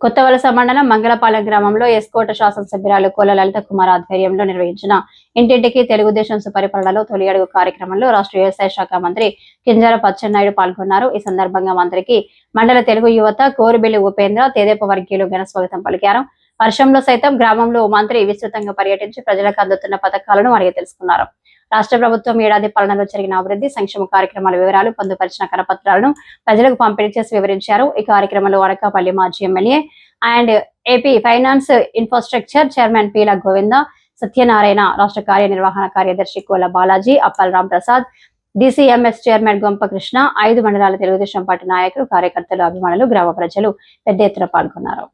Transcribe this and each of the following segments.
కొత్త వలస మండలం మంగళపాలెం గ్రామంలో ఎస్కోట శాసనసభ్యురాలు కోల లలిత కుమార్ ఆధ్వర్యంలో నిర్వహించిన ఇంటింటికి తెలుగుదేశం సుపరిపాలనలో తొలి అడుగు కార్యక్రమంలో రాష్ట్ర వ్యవసాయ శాఖ మంత్రి కింజార పచ్చెన్నాయుడు పాల్గొన్నారు. ఈ సందర్భంగా మంత్రికి మండల తెలుగు యువత కోరుబెల్లి ఉపేంద్ర తెదేప వర్గీయులు ఘన స్వాగతం పలికారు. వర్షంలో సైతం గ్రామంలో మంత్రి విస్తృతంగా పర్యటించి ప్రజలకు అందుతున్న పథకాలను అడిగి తెలుసుకున్నారు. రాష్ట్ర ప్రభుత్వం ఏడాది పాలనలో జరిగిన అభివృద్ధి సంక్షేమ కార్యక్రమాల వివరాలు పొందుపరిచిన కరపత్రాలను ప్రజలకు పంపిణీ చేసి వివరించారు. ఈ కార్యక్రమంలో వడకాపల్లి మాజీ MLA and AP finance infrastructure chairman Peela Govinda Satyanarayana రాష్ట్ర కార్యనిర్వహణ కార్యదర్శి కోల బాలాజీ అప్పల్ రామ్ ప్రసాద్ డిసిఎంఎస్ చైర్మన్ గొంప కృష్ణ ఐదు మండలాల తెలుగుదేశం పార్టీ నాయకులు కార్యకర్తలు అభిమానులు గ్రామ ప్రజలు పెద్ద ఎత్తున పాల్గొన్నారు.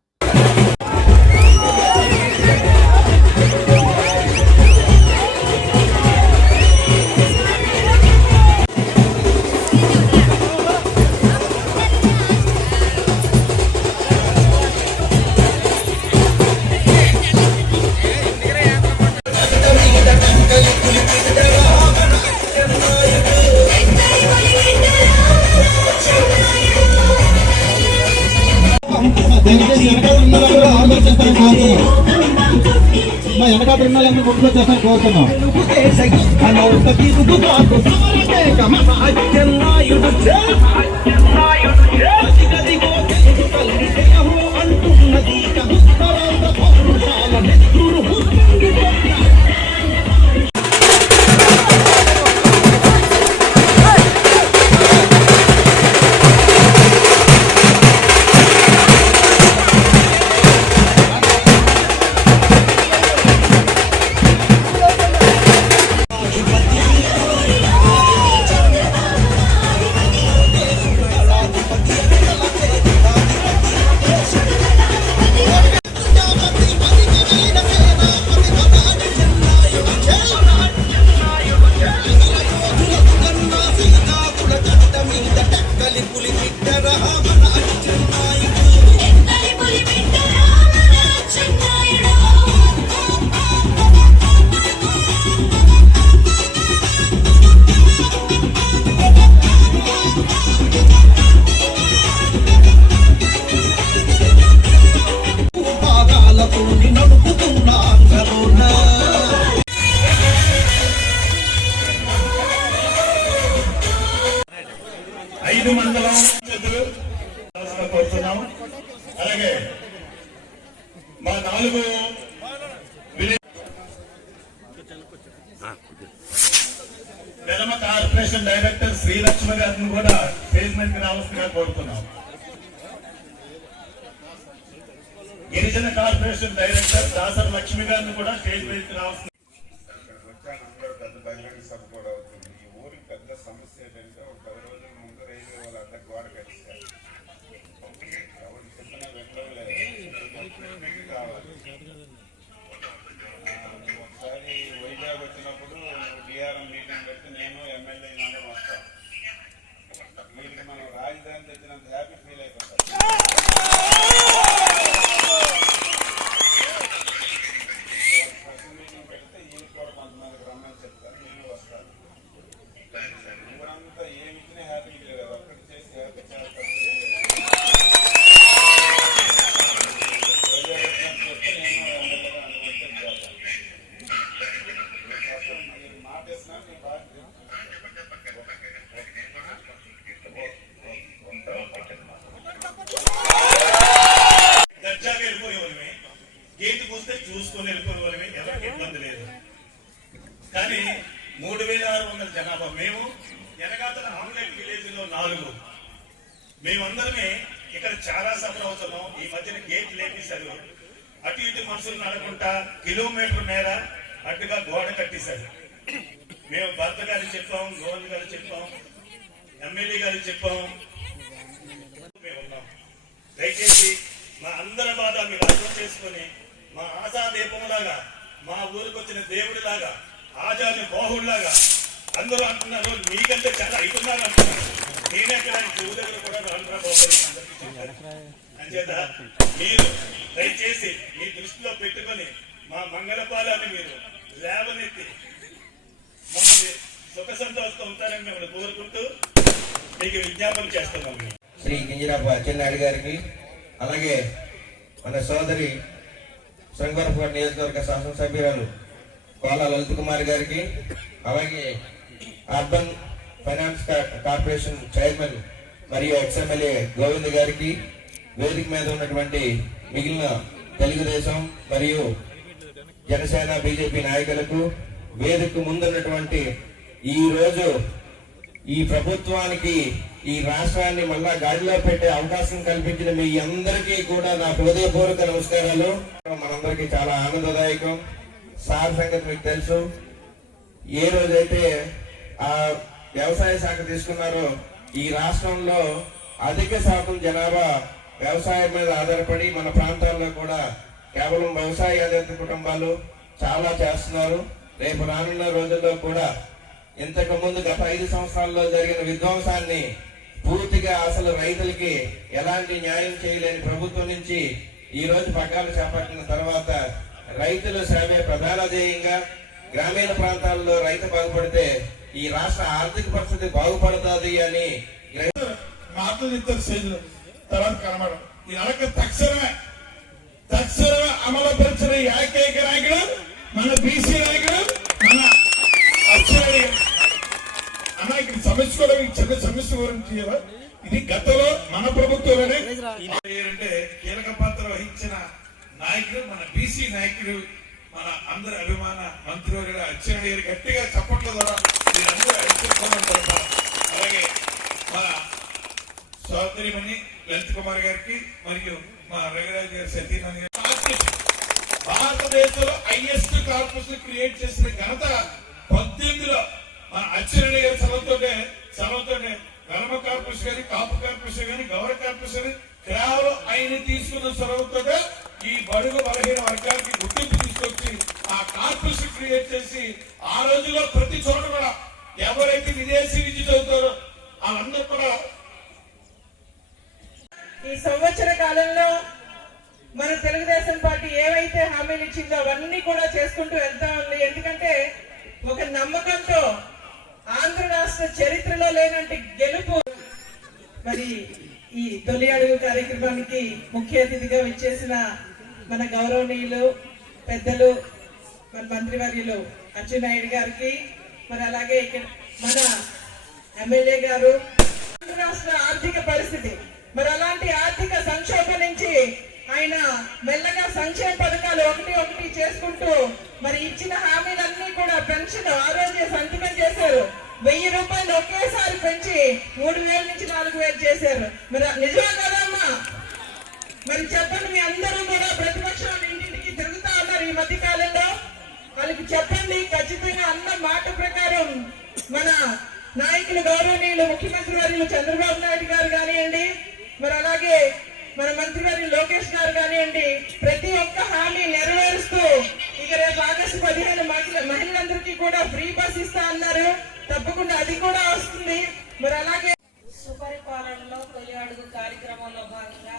మా వెనకాల ఉన్న వాళ్ళని ముందుకు వచ్చేస్తాను కోరుతున్నాం. ఎత్తలి ఐదు మండలం కోరుతున్నాం. అలాగే మా నాలుగు విలే- కార్పొరేషన్ డైరెక్టర్ శ్రీలక్ష్మి గారిని కూడా స్టేజ్మెంట్కి రావాల్సిందిగా కోరుతున్నాం. గిరిజన కార్పొరేషన్ డైరెక్టర్ దాసర్ లక్ష్మి గారిని కూడా స్టేజ్ మీదకి రావాల్సింది వచ్చాను అందరూ పెద్ద బహిరంగ సభ కూడా అవుతుంది ఈ ఊరికి పెద్ద సమస్య ఏంటంటే ఒక పది రోజుల ముందు రైల్వే వాళ్ళు అంతా గోడ కట్టారు ఎవరు చెప్పినా వినడం కావాలి ఆ, నువ్వు ఒకసారి వైజాగ్ వచ్చినప్పుడు డిఆర్ఎం మీటింగ్ పెట్టి నేను ఎమ్మెల్యే అందరం వస్తాం వీళ్ళకి మనం రాజధాని తెచ్చినంత హ్యాపీ ఫీల్ అయిపోతాం స్పెషల్ మీటింగ్ పెడితే ఈయన కూడా కొంతమందికి రమ్మని చెప్తారు నేను వస్తాను ఊరంతా ఏమి ఇచ్చినా హ్యాపీ ఫీల్ కదా ఒక్కటి చేసి హ్యాపీ చేస్తారు వైజాగ్ వచ్చినప్పుడు చెప్తే నేను ఎమ్మెల్యేగా అనుకుంటే చేస్తాను మీరు మాట ఇస్తున్నాను నేను బాగా దర్జాగా వెళ్ళిపోయేవాళ్ళమే గేటు కూస్తే చూసుకొని వెళ్ళిపోయేవాళ్ళమే ఎవరికి ఇబ్బంది లేదు. కానీ మూడు వేల ఆరు వందల జనాభా. మేము ఎనగాతల ఆమ్లెట్ విలేజ్లో నాలుగు. మేమందరమే ఇక్కడ చాలా సఫర్ అవుతున్నాం. ఈ మధ్యన గేట్ లేపేశారు. అటు ఇటు మనుషులు నడకుంటా కిలోమీటర్ మేర అడ్డుగా గోడ కట్టేశారు. మేము భర్త గారికి చెప్పాం గోవింద్ గారు చెప్పాం ఎమ్మెల్యే గారికి చెప్పాం. మేము ఉన్నాం దయచేసి మా అందరి బాధ మీరు అర్థం చేసుకొని మా ఆశా దీపంలాగా మా ఊరికి వచ్చిన దేవుడిలాగా ఆచార్య బాహుళ్ళాగా. అందరూ అంటున్నారు మీకంటే చాలా అవుతున్నారు అంటున్నారు నేనే అక్కడ గురువు దగ్గర కూడా రానురా అంచేత మీరు దయచేసి మీ దృష్టిలో పెట్టుకొని మా మంగళపాలని మీరు లేవనెత్తి మమ్మల్ని సుఖ సంతోషంతో ఉంటారని మిమ్మల్ని కోరుకుంటూ మీకు విజ్ఞాపన చేస్తున్నాం. శ్రీ కింజరాపు అచ్చెన్నాయుడు గారికి అలాగే మన సోదరి శృంగవరపురం నియోజకవర్గ శాసనసభ్యురాలు కోల లలిత్ కుమార్ గారికి అలాగే అర్బన్ ఫైనాన్స్ కార్పొరేషన్ చైర్మన్ మరియు ఎక్స్ఎమ్మెల్యే గోవింద్ గారికి వేదిక మీద ఉన్నటువంటి మిగిలిన తెలుగుదేశం మరియు జనసేన బీజేపీ నాయకులకు వేదిక ముందున్నటువంటి ఈ రోజు ఈ ప్రభుత్వానికి ఈ రాష్ట్రాన్ని మళ్ళా గాడిలో పెట్టే అవకాశం కల్పించిన మీ అందరికీ కూడా నా హృదయపూర్వక నమస్కారాలు. మనందరికీ చాలా ఆనందదాయకం. సార్ సంగతి మీకు తెలుసు. ఏ రోజైతే ఆ వ్యవసాయ శాఖ తీసుకున్నారో ఈ రాష్ట్రంలో అధిక శాతం జనాభా వ్యవసాయం మీద ఆధారపడి మన ప్రాంతాల్లో కూడా కేవలం వ్యవసాయ ఆధారిత కుటుంబాలు చాలా చేస్తున్నారు. రేపు రానున్న రోజుల్లో కూడా ఇంతకు ముందు గత ఐదు సంవత్సరాల్లో జరిగిన విధ్వంసాన్ని పూర్తిగా అసలు రైతులకి ఎలాంటి న్యాయం చేయలేని ప్రభుత్వం నుంచి ఈ రోజు పగ్గాలు చేపట్టిన తర్వాత రైతులు సేవే ప్రధాన ధ్యేయంగా గ్రామీణ ప్రాంతాల్లో రైతు బాగుపడితే ఈ రాష్ట్ర ఆర్థిక పరిస్థితి బాగుపడుతుంది అని మాటలు స్టేజ్లో తర్వాత కనబడం ఈ అడగ తక్షణమే తక్షణమే అమలుపరిచిన ఏకైక నాయకుడు మన బీసీ నాయకుడు మన అచ్చెన్నాయుడు గారు. అన్న ఇక్కడ సమస్య కూడా మీకు చిన్న సమస్య గురించి. ఇది గతంలో మన ప్రభుత్వంలోనే అంటే కీలక పాత్ర వహించిన నాయకుడు మన బీసీ నాయకుడు మన అందరి అభిమాన మంత్రివర్యుడు అచ్చెన్నాయుడు గారి గట్టిగా చప్పట్ల ద్వారా మీరందరూ. అలాగే మన సోదరిమణి లలిత్ కుమార్ గారికి మరియు మా రవిరాజ్ గారి సతీమణి గారి భారతదేశంలో హైయెస్ట్ కార్పొరేషన్ క్రియేట్ చేసిన ఘనత పద్దెనిమిదిలో మన అచ్చెన్నాయుడు గారి సెలవుతోటే సెలవుతోటే వెలమ కార్పొరేషన్ కానీ కాపు కార్పొరేషన్ కానీ గౌరవ కార్పొరేషన్ కానీ కేవలం ఆయన తీసుకున్న సెలవుతోటే ఈ బడుగు బలహీన వర్గానికి గుర్తింపు తీసుకొచ్చి ఆ కార్పొరేషన్ క్రియేట్ చేసి ఆ రోజుల్లో ప్రతి చోట కూడా ఎవరైతే విదేశీ విద్య చదువుతారో వాళ్ళందరూ కూడా ఈ సంవత్సర కాలంలో మన తెలుగుదేశం పార్టీ ఏవైతే హామీలు ఇచ్చిందో అవన్నీ కూడా చేసుకుంటూ వెళ్తా ఉంది. ఎందుకంటే ఒక నమ్మకంతో ఆంధ్ర రాష్ట్ర చరిత్రలో లేనంటే గెలుపు. మరి ఈ తొలి అడుగు కార్యక్రమానికి ముఖ్య అతిథిగా విచ్చేసిన మన గౌరవనీయులు పెద్దలు మన మంత్రివర్యులు అచ్చెన్నాయుడు గారికి మరి అలాగే ఇక్కడ మన ఎమ్మెల్యే గారు. ఆంధ్ర రాష్ట్ర ఆర్థిక పరిస్థితి. మరి అలాంటి ఆర్థిక సంక్షోభం నుంచి ఆయన మెల్లగా సంక్షేమ పథకాలు ఒకటి ఒకటి చేసుకుంటూ మరి ఇచ్చిన హామీలన్నీ కూడా పెన్షన్ ఆ రోజే సంతకం చేశారు. వెయ్యి రూపాయలు ఒకేసారి పెంచి మూడు వేల నుంచి నాలుగు వేలు చేశారు. మరి నిజమే కదమ్మా మరి చెప్పండి మీ అందరూ కూడా ప్రతిపక్షం ఇంటింటికి తిరుగుతా ఉన్నారు ఈ మధ్య కాలంలో వాళ్ళకి చెప్పండి ఖచ్చితంగా అన్న మాట ప్రకారం మన నాయకులు గౌరవనీయులు ముఖ్యమంత్రి వర్యులు చంద్రబాబు నాయుడు గారు కానివ్వండి మరి అలాగే మన మంత్రి మంత్రివర్యులు లోకేష్ గారు కానివ్వండి ప్రతి ఒక్క హామీ నెరవేరుస్తూ ఇక రేపు ఆగస్టు పదిహేను మహిళ మహిళలందరికీ కూడా ఫ్రీ బస్ ఇస్తా అన్నారు. తప్పకుండా అది కూడా వస్తుంది. మరి అలాగే సుపరిపాలనలో తొలి అడుగు కార్యక్రమంలో భాగంగా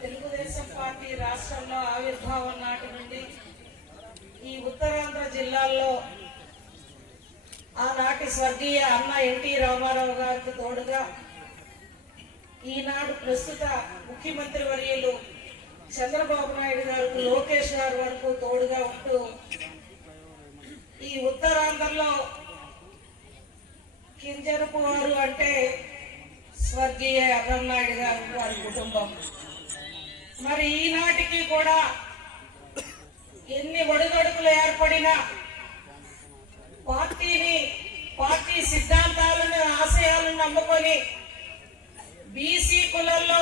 తెలుగుదేశం పార్టీ రాష్ట్రంలో ఆవిర్భావం నాటి నుండి ఈ ఉత్తరాంధ్ర జిల్లాల్లో ఆనాటి స్వర్గీయ అన్న ఎన్టీ రామారావు గారికి తోడుగా ఈనాడు ప్రస్తుత ముఖ్యమంత్రి వర్యులు చంద్రబాబు నాయుడు గారికి లోకేష్ గారు వరకు తోడుగా ఉంటూ ఈ ఉత్తరాంధ్రలో కింజరపు వారు అంటే స్వర్గీయ అర్రంనాయుడు గారు వారి కుటుంబం. మరి ఈనాటికి కూడా ఎన్ని ఒడిదొడుకులు ఏర్పడినా పార్టీని పార్టీ సిద్ధాంతాలను ఆశయాలను నమ్ముకొని బీసీ కులంలో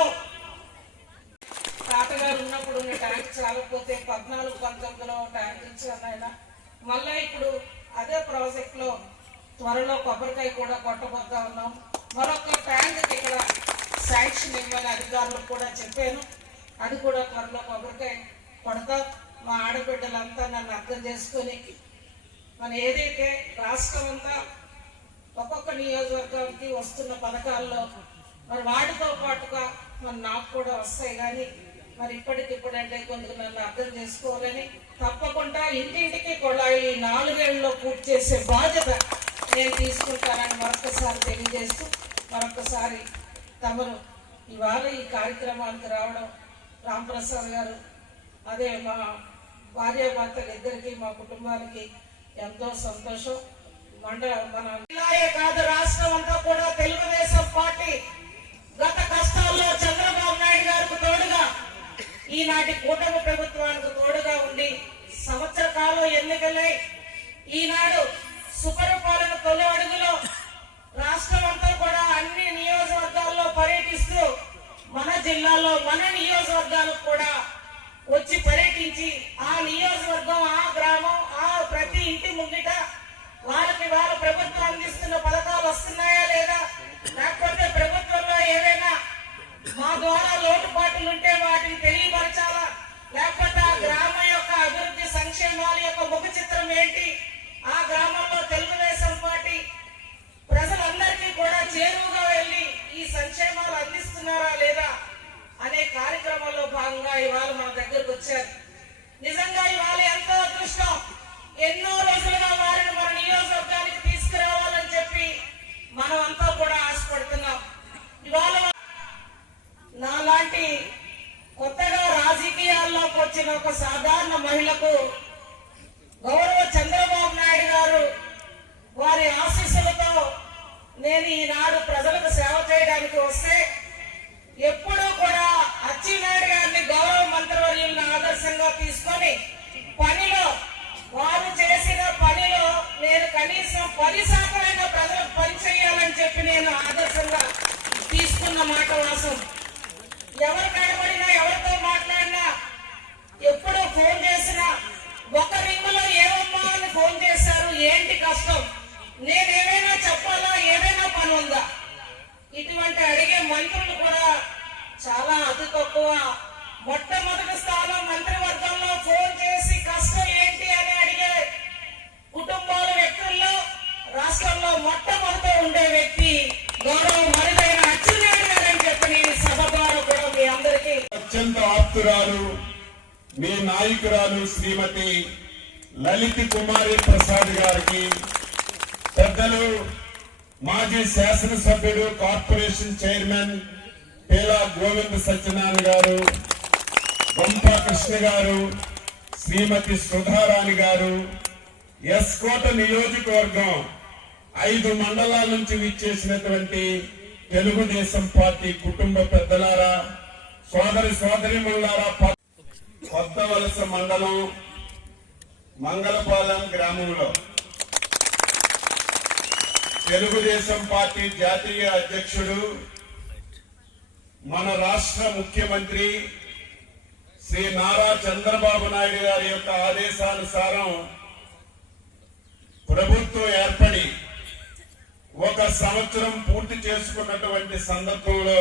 తాతగారు ఉన్నప్పుడు ఉన్న ట్యాంక్ చాలకపోతే పద్నాలుగు పంతొమ్మిదిలో ట్యాంక్ ఇచ్చారు ఆయన. మళ్ళా ఇప్పుడు అదే ప్రాజెక్ట్లో త్వరలో కొబ్బరికాయ కూడా కొట్టబోతా ఉన్నాం. మరొక ట్యాంక్ ఇక్కడ శాంక్షన్ ఇవ్వని అధికారులకు కూడా చెప్పాను. అది కూడా త్వరలో కొబ్బరికాయ కొడతా. మా ఆడబిడ్డలంతా నన్ను అర్థం చేసుకొని మన ఏదైతే రాష్ట్రం అంతా ఒక్కొక్క నియోజకవర్గానికి వస్తున్న పథకాల్లో మరి వాటితో పాటుగా మరి నాకు కూడా వస్తాయి కానీ మరి ఇప్పటికిప్పుడు అంటే కొంచెం నన్ను అర్థం చేసుకోవాలని తప్పకుండా ఇంటింటికి కొళాయి ఈ నాలుగేళ్ళలో పూర్తి చేసే బాధ్యత నేను తీసుకుంటానని మరొకసారి తెలియజేస్తూ మరొకసారి తమరు ఇవాళ ఈ కార్యక్రమానికి రావడం రాంప్రసాద్ గారు అదే మా భార్యాభర్తలు ఇద్దరికీ ఇద్దరికి మా కుటుంబానికి ఎంతో సంతోషం. మండ మన జిల్లాయే కాదు రాష్ట్రం అంతా కూడా తెలుగుదేశం పార్టీ గత కష్టాల్లో చంద్రబాబు నాయుడు గారికి తోడుగా ఈనాటి కూటమి ప్రభుత్వానికి తోడుగా ఉండి సంవత్సర కాలం ఎన్నికలై ఈనాడు సుపరిపాలన తొలి అడుగులో రాష్ట్రం అంతా కూడా అన్ని నియోజకవర్గాల్లో పర్యటిస్తూ మన జిల్లాలో మన నియోజకవర్గాలకు కూడా వచ్చి పర్యటించి ఆ నియోజకవర్గం ఆ గ్రామం ఆ ప్రతి ఇంటి ముంగిట వాళ్ళకి వాళ్ళ ప్రభుత్వం అందిస్తున్న పథకాలు వస్తున్నాయా లేదా లేకపోతే ప్రభుత్వంలో ఏదైనా మా ద్వారా లోటుపాట్లు ఉంటే వాటిని తెలియపరచాలా లేకపోతే ఆ గ్రామం యొక్క అభివృద్ధి సంక్షేమాల యొక్క ముఖ చిత్రం ఏంటి ఆ గ్రామంలో తెలుగుదేశం పార్టీ ప్రజలందరికీ కూడా చేరువుగా వెళ్ళి ఈ సంక్షేమాలు అందిస్తున్నారా లేదా అనే కార్యక్రమంలో భాగంగా ఇవాళ మన దగ్గరకు వచ్చారు నిజంగా ఇవాళ ఎంతో అదృష్టం ఎన్నో రోజులుగా వారిని మన నియోజకవర్గానికి తీసుకురావాలని చెప్పి మనం అంతా కూడా ఆశపడుతున్నాం ఇవాళ నాలాంటి కొత్తగా రాజకీయాల్లోకి వచ్చిన ఒక సాధారణ మహిళకు గౌరవ చంద్రబాబు నాయుడు గారు వారి ఆశీస్సులతో నేను ఈనాడు ప్రజలకు సేవ చేయడానికి వస్తే ఎప్పుడూ కూడా అచ్చినాయుడు గారిని గౌరవ మంత్రివర్యులను ఆదర్శంగా తీసుకొని పనిలో వారు చేసిన పనిలో నేను కనీసం పది శాతమైన ప్రజలకు పని చేయాలని చెప్పి నేను ఆదర్శంగా తీసుకున్న మాట వాసం. ఎవరు కనబడినా ఎవరితో మాట్లాడినా ఎప్పుడో ఫోన్ చేసినా ఒక రింగులో ఏమమ్మా అని ఫోన్ చేశారు ఏంటి కష్టం? నేనేమైనా చెప్పాలా? ఏదైనా పని ఉందా? ఇటువంటి అడిగే మంత్రులు కూడా చాలా అతి తక్కువ. మొట్టమొదటి స్థానం మంత్రివర్గంలో ఫోన్ చేసి కష్టం ఏంటి అని అడిగే కుటుంబాల వ్యక్తుల్లో రాష్ట్రంలో మొట్టమొదట ఉండే వ్యక్తి గౌరవ మరుదైన అచ్చెన్నాయుడు గారు అని చెప్పి నేను సభ ద్వారా కూడా మీ అందరికీ అత్యంత ఆప్తురాలు మీ నాయకురాలు శ్రీమతి లలిత కుమారి ప్రసాద్ గారికి పెద్దలు మాజీ శాసనసభ్యుడు కార్పొరేషన్ చైర్మన్ పేలా గోవింద సత్యనారాయణ గారు బొంప కృష్ణ గారు శ్రీమతి సుధారాణి గారు ఎస్కోట నియోజకవర్గం ఐదు మండలాల నుంచి విచ్చేసినటువంటి తెలుగుదేశం పార్టీ కుటుంబ పెద్దలారా సోదరి సోదరిమణులారా ప- కొత్త వలస మండలం మంగళపాలెం గ్రామంలో. తెలుగుదేశం పార్టీ జాతీయ అధ్యక్షుడు మన రాష్ట్ర ముఖ్యమంత్రి శ్రీ నారా చంద్రబాబు నాయుడు గారి యొక్క ఆదేశానుసారం ప్రభుత్వం ఏర్పడి ఒక సంవత్సరం పూర్తి చేసుకున్నటువంటి సందర్భంలో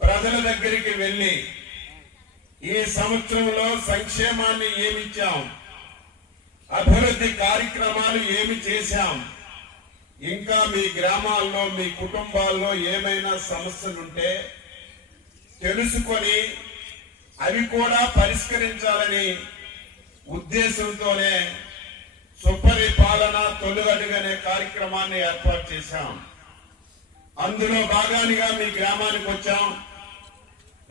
ప్రజల దగ్గరికి వెళ్ళి ఈ సంవత్సరంలో సంక్షేమాన్ని ఏమిచ్చాం అభివృద్ధి కార్యక్రమాలు ఏమి చేశాం ఇంకా మీ గ్రామాల్లో మీ కుటుంబాల్లో ఏమైనా సమస్యలుంటే తెలుసుకొని అవి కూడా పరిష్కరించాలని ఉద్దేశంతోనే సుపరిపాలన తొలగడుగనే కార్యక్రమాన్ని ఏర్పాటు చేశాం. అందులో భాగానిగా మీ గ్రామానికి వచ్చాం.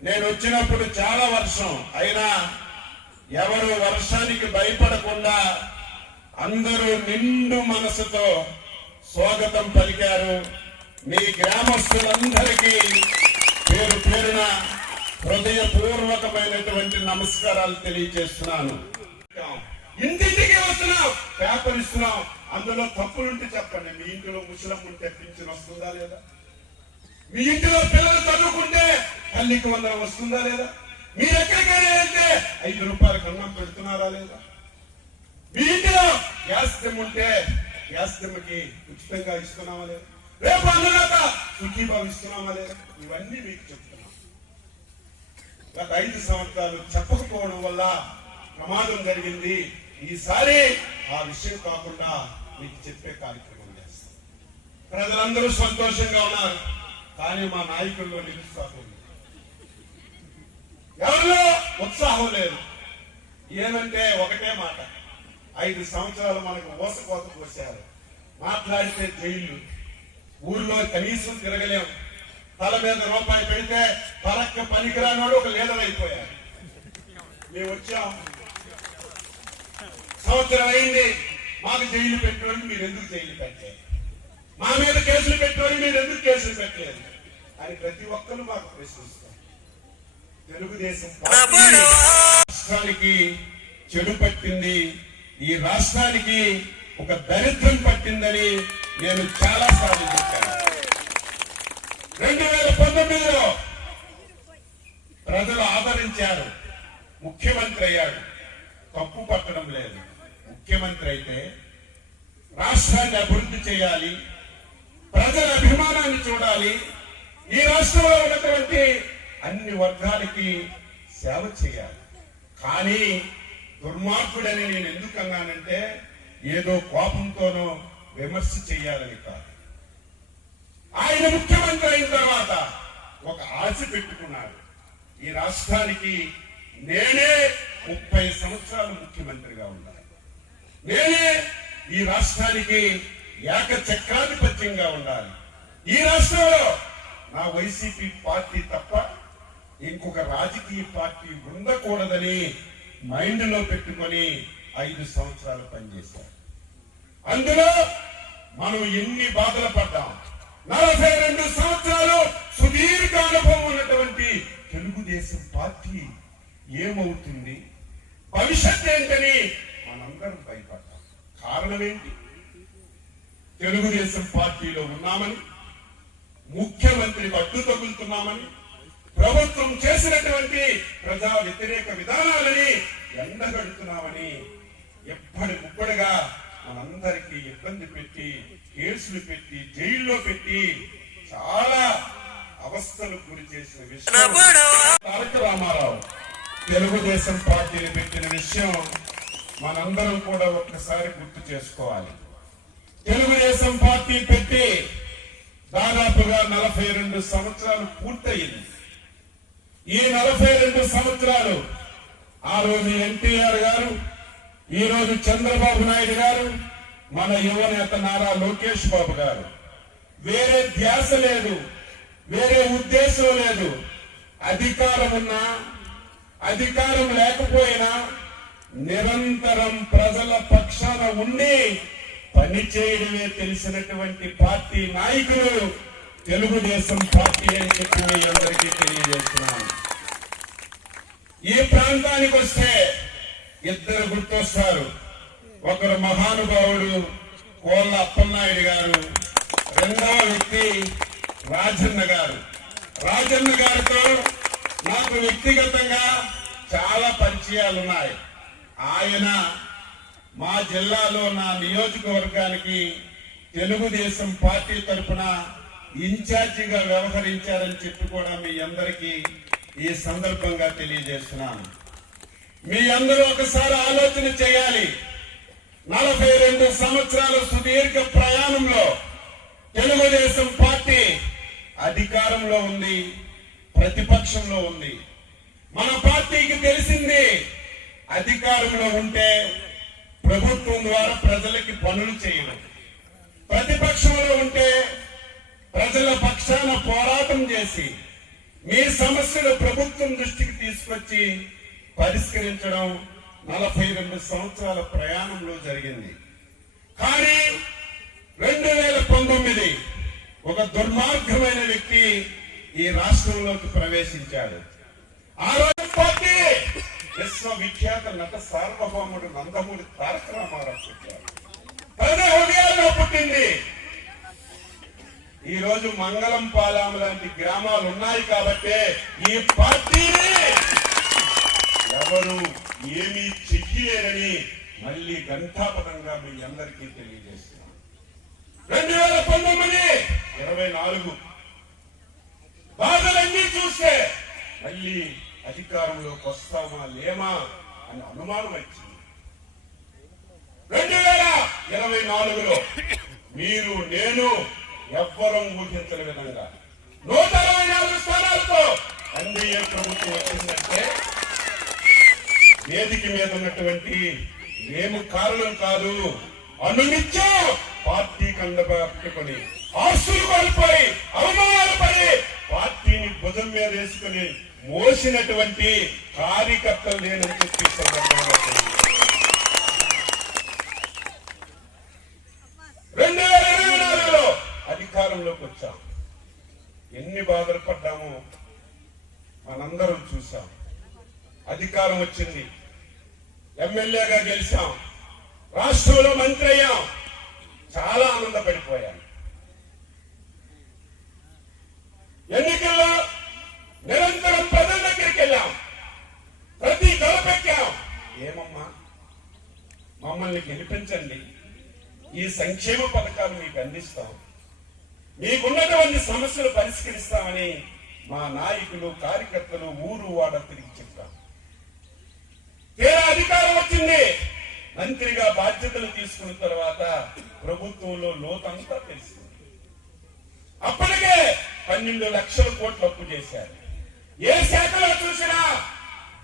నేను వచ్చినప్పుడు చాలా వర్షం. అయినా ఎవరు వర్షానికి భయపడకుండా అందరూ నిండు మనసుతో స్వాగతం పలికారు మీ గ్రామస్తులందరికీ పేరు పేరున హృదయపూర్వకమైనటువంటి నమస్కారాలు తెలియజేస్తున్నాను. ఇంటింటికి వస్తున్నాం పేపర్ ఇస్తున్నాం. అందులో తప్పులుంటే చెప్పండి. మీ ఇంటిలో ముసలం ఉంటే పింఛన్ వస్తుందా లేదా? మీ ఇంటిలో పిల్లలు చదువుకుంటే తల్లికి వందనం వస్తుందా లేదా? మీరు ఎక్కడికైనా వెళ్తే ఐదు రూపాయలకు అన్నం పెడుతున్నారా లేదా? మీ ఇంటిలో గ్యాస్ ఉంటే గ్యాస్ ఉచితంగా ఇస్తున్నామా లేదు రేపు అందులో సుఖీభావ ఇస్తున్నామా ఇవన్నీ మీకు చెప్తున్నాం. గత ఐదు సంవత్సరాలు చెప్పకపోవడం వల్ల ప్రమాదం జరిగింది. ఈసారి ఆ విషయం కాకుండా మీకు చెప్పే కార్యక్రమం చేస్తాం. ప్రజలందరూ సంతోషంగా ఉన్నారు. కానీ మా నాయకుల్లో నిరుత్సాహం ఎవరిలో ఉత్సాహం లేదు? ఏమంటే ఒకటే మాట. ఐదు సంవత్సరాలు మనకు మోసకోత పోసారు మాట్లాడితే జైళ్ళు ఊర్లో కనీసం తిరగలేం. తల మీద రూపాయి పెడితే తలక్క పనికిరానోడు ఒక లీడర్ అయిపోయారు మేము వచ్చాం. సంవత్సరం అయింది. మాకు జైలు పెట్టినోళ్ళు మీరు ఎందుకు జైలు పెట్టలేదు? మా మీద కేసులు పెట్టినోళ్ళు మీరు ఎందుకు కేసులు పెట్టలేదు? అని ప్రతి ఒక్కరు మాకు ప్రశ్నిస్తారు. తెలుగుదేశం రాష్ట్రానికి చెడు పట్టింది. ఈ రాష్ట్రానికి ఒక దరిద్రం పట్టిందని నేను చాలా సార్లు చెప్పాను. రెండు వేల పంతొమ్మిదిలో ప్రజలు ఆదరించారు. ముఖ్యమంత్రి అయ్యాడు. తప్పు పట్టడం లేదు. ముఖ్యమంత్రి అయితే రాష్ట్రాన్ని అభివృద్ధి చేయాలి ప్రజల అభిమానాన్ని చూడాలి ఈ రాష్ట్రంలో ఉన్నటువంటి అన్ని వర్గాలకి సేవ చేయాలి. కానీ దుర్మార్గుడని నేను ఎందుకు అన్నానంటే ఏదో కోపంతోనో విమర్శ చేయాలని కాదు. ఆయన ముఖ్యమంత్రి అయిన తర్వాత ఒక ఆశ పెట్టుకున్నారు. ఈ రాష్ట్రానికి నేనే ముప్పై సంవత్సరాలు ముఖ్యమంత్రిగా ఉండాలి. నేనే ఈ రాష్ట్రానికి ఏక చక్రాధిపత్యంగా ఉండాలి. ఈ రాష్ట్రంలో నా వైసీపీ పార్టీ తప్ప ఇంకొక రాజకీయ పార్టీ ఉండకూడదని మైండ్లో పెట్టుకొని ఐదు సంవత్సరాలు పనిచేశారు. అందులో మనం ఎన్ని బాధలు పడ్డాం? నలభై రెండు సంవత్సరాలు సుదీర్ఘ అనుభవం ఉన్నటువంటి తెలుగుదేశం పార్టీ ఏమవుతుంది? భవిష్యత్ ఏంటని మనందరం భయపడ్డాం. కారణం ఏంటి? తెలుగుదేశం పార్టీలో ఉన్నామని ముఖ్యమంత్రికి అడ్డు తగులుతున్నామని ప్రభుత్వం చేసినటువంటి ప్రజా వ్యతిరేక విధానాలని ముప్పటిగా మనందరికీ ఇబ్బంది పెట్టి కేసులు పెట్టి జైల్లో పెట్టి చాలా అవస్థలు గురి చేసిన విషయం తారక రామారావు. తెలుగుదేశం పార్టీని పెట్టిన విషయం మనందరం కూడా ఒక్కసారి గుర్తు చేసుకోవాలి. తెలుగుదేశం పార్టీ పెట్టి దాదాపుగా నలభై రెండు సంవత్సరాలు పూర్తయింది. ఈ నలభై రెండు సంవత్సరాలు ఆ రోజు ఎన్టీఆర్ గారు ఈ రోజు చంద్రబాబు నాయుడు గారు మన యువనేత నారా లోకేష్ బాబు గారు. వేరే ధ్యాస లేదు వేరే ఉద్దేశం లేదు. అధికారం ఉన్నా అధికారం లేకపోయినా నిరంతరం ప్రజల పక్షాన ఉండి పని చేయడమే తెలిసినటువంటి పార్టీ నాయకులు తెలుగుదేశం పార్టీ అని చెప్పి మీ అందరికీ తెలియజేస్తున్నాను. ఈ ప్రాంతానికి వస్తే ఇద్దరు గుర్తొస్తారు. ఒకరు మహానుభావుడు కోళ్ళ అప్పలనాయుడు గారు రెండవ వ్యక్తి రాజన్న గారు. రాజన్న గారితో నాకు వ్యక్తిగతంగా చాలా పరిచయాలు ఉన్నాయి ఆయన మా జిల్లాలో నా నియోజకవర్గానికి తెలుగుదేశం పార్టీ తరఫున ఇన్ఛార్జిగా వ్యవహరించారని చెప్పి కూడా మీ అందరికీ ఈ సందర్భంగా తెలియజేస్తున్నాను. మీ అందరూ ఒకసారి ఆలోచన చేయాలి. నలభై రెండు సంవత్సరాల సుదీర్ఘ ప్రయాణంలో తెలుగుదేశం పార్టీ అధికారంలో ఉంది ప్రతిపక్షంలో ఉంది. మన పార్టీకి తెలిసింది అధికారంలో ఉంటే ప్రభుత్వం ద్వారా ప్రజలకి పనులు చేయడం. ప్రతిపక్షంలో ఉంటే ప్రజల పక్షాన పోరాటం చేసి మీ సమస్యలు ప్రభుత్వం దృష్టికి తీసుకొచ్చి పరిష్కరించడం నలభై రెండు సంవత్సరాల ప్రయాణంలో జరిగింది. కానీ రెండు వేల పంతొమ్మిది ఒక దుర్మార్గమైన వ్యక్తి ఈ రాష్ట్రంలోకి ప్రవేశించాడు. ఆ రోజు పార్టీ విశ్వవిఖ్యాత నట సార్వభౌముడు నందమూరి తారక రామారావు పుట్టారు ప్రజల హృదయాల్లో పుట్టింది. ఈ రోజు మంగళం పాలాం లాంటి గ్రామాలు ఉన్నాయి కాబట్టి ఈ పార్టీని ఎవరు ఏమీ చెయ్యలేరని మళ్ళీ గంటాపదంగా మీ అందరికీ తెలియజేస్తున్నాం. రెండు వేల పంతొమ్మిది ఇరవై నాలుగు. బాధలన్నీ చూస్తే మళ్ళీ అధికారంలోకి వస్తామా లేమా అని అనుమానం వచ్చింది. రెండు వేల ఇరవై నాలుగులో మీరు నేను ఎవ్వరం ఊహించని విధంగా నూట అరవై నాలుగు స్థానాలతో ఎన్డీఏ ప్రభుత్వం వచ్చిందంటే వేదిక మీద ఉన్నటువంటి మేము కారణం కాదు. అనునిత్యం పార్టీ కండబట్టుకొని ఆస్తులు కోల్పోయి అవమానాలు పడి పార్టీని భుజం మీద వేసుకుని మోసినటువంటి కార్యకర్తలు లేనని చెప్పి సందర్భంగా రెండు వేల ఇరవై నాలుగులో అధికారంలోకి వచ్చాం. ఎన్ని బాధలు పడ్డామో మనందరం చూసాం అధికారం వచ్చింది. ఎమ్మెల్యేగా గెలిచాం. రాష్ట్రంలో మంత్రి అయ్యాం. చాలా ఆనందపడిపోయాం. ఎన్నికల్లో నిరంతరం ప్రజల దగ్గరికి వెళ్ళాం. ప్రతి గడపెక్కాం ఏమమ్మా? మమ్మల్ని గెలిపించండి. ఈ సంక్షేమ పథకాలు మీకు అందిస్తాం. మీకున్నటువంటి సమస్యలు పరిష్కరిస్తామని మా నాయకులు కార్యకర్తలు ఊరు వాడ తిరిగి చెప్పాం తీరా అధికారం వచ్చింది? మంత్రిగా బాధ్యతలు తీసుకున్న తర్వాత ప్రభుత్వంలో లోతంతా తెలిసింది. అప్పటికే పన్నెండు లక్షల కోట్లు అప్పు చేశారు. ఏ శాఖలో చూసినా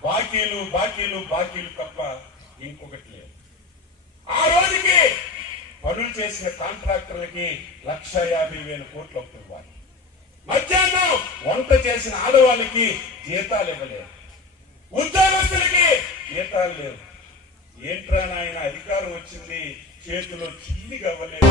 బాకీలు బాకీలు బాకీలు తప్ప ఇంకొకటి లేదు. ఆ రోజుకి పనులు చేసిన కాంట్రాక్టర్లకి లక్ష యాభై వేల కోట్లు అప్పు ఇవ్వాలి. మధ్యాహ్నం వంట చేసిన ఆడవాళ్ళకి జీతాలు ఇవ్వలేదు. ఉద్యోగస్తులకి జీతాలు లేవు. ఏంట్రా నాయన అధికారం వచ్చింది చేతిలో చిల్లిగవ్వలేదు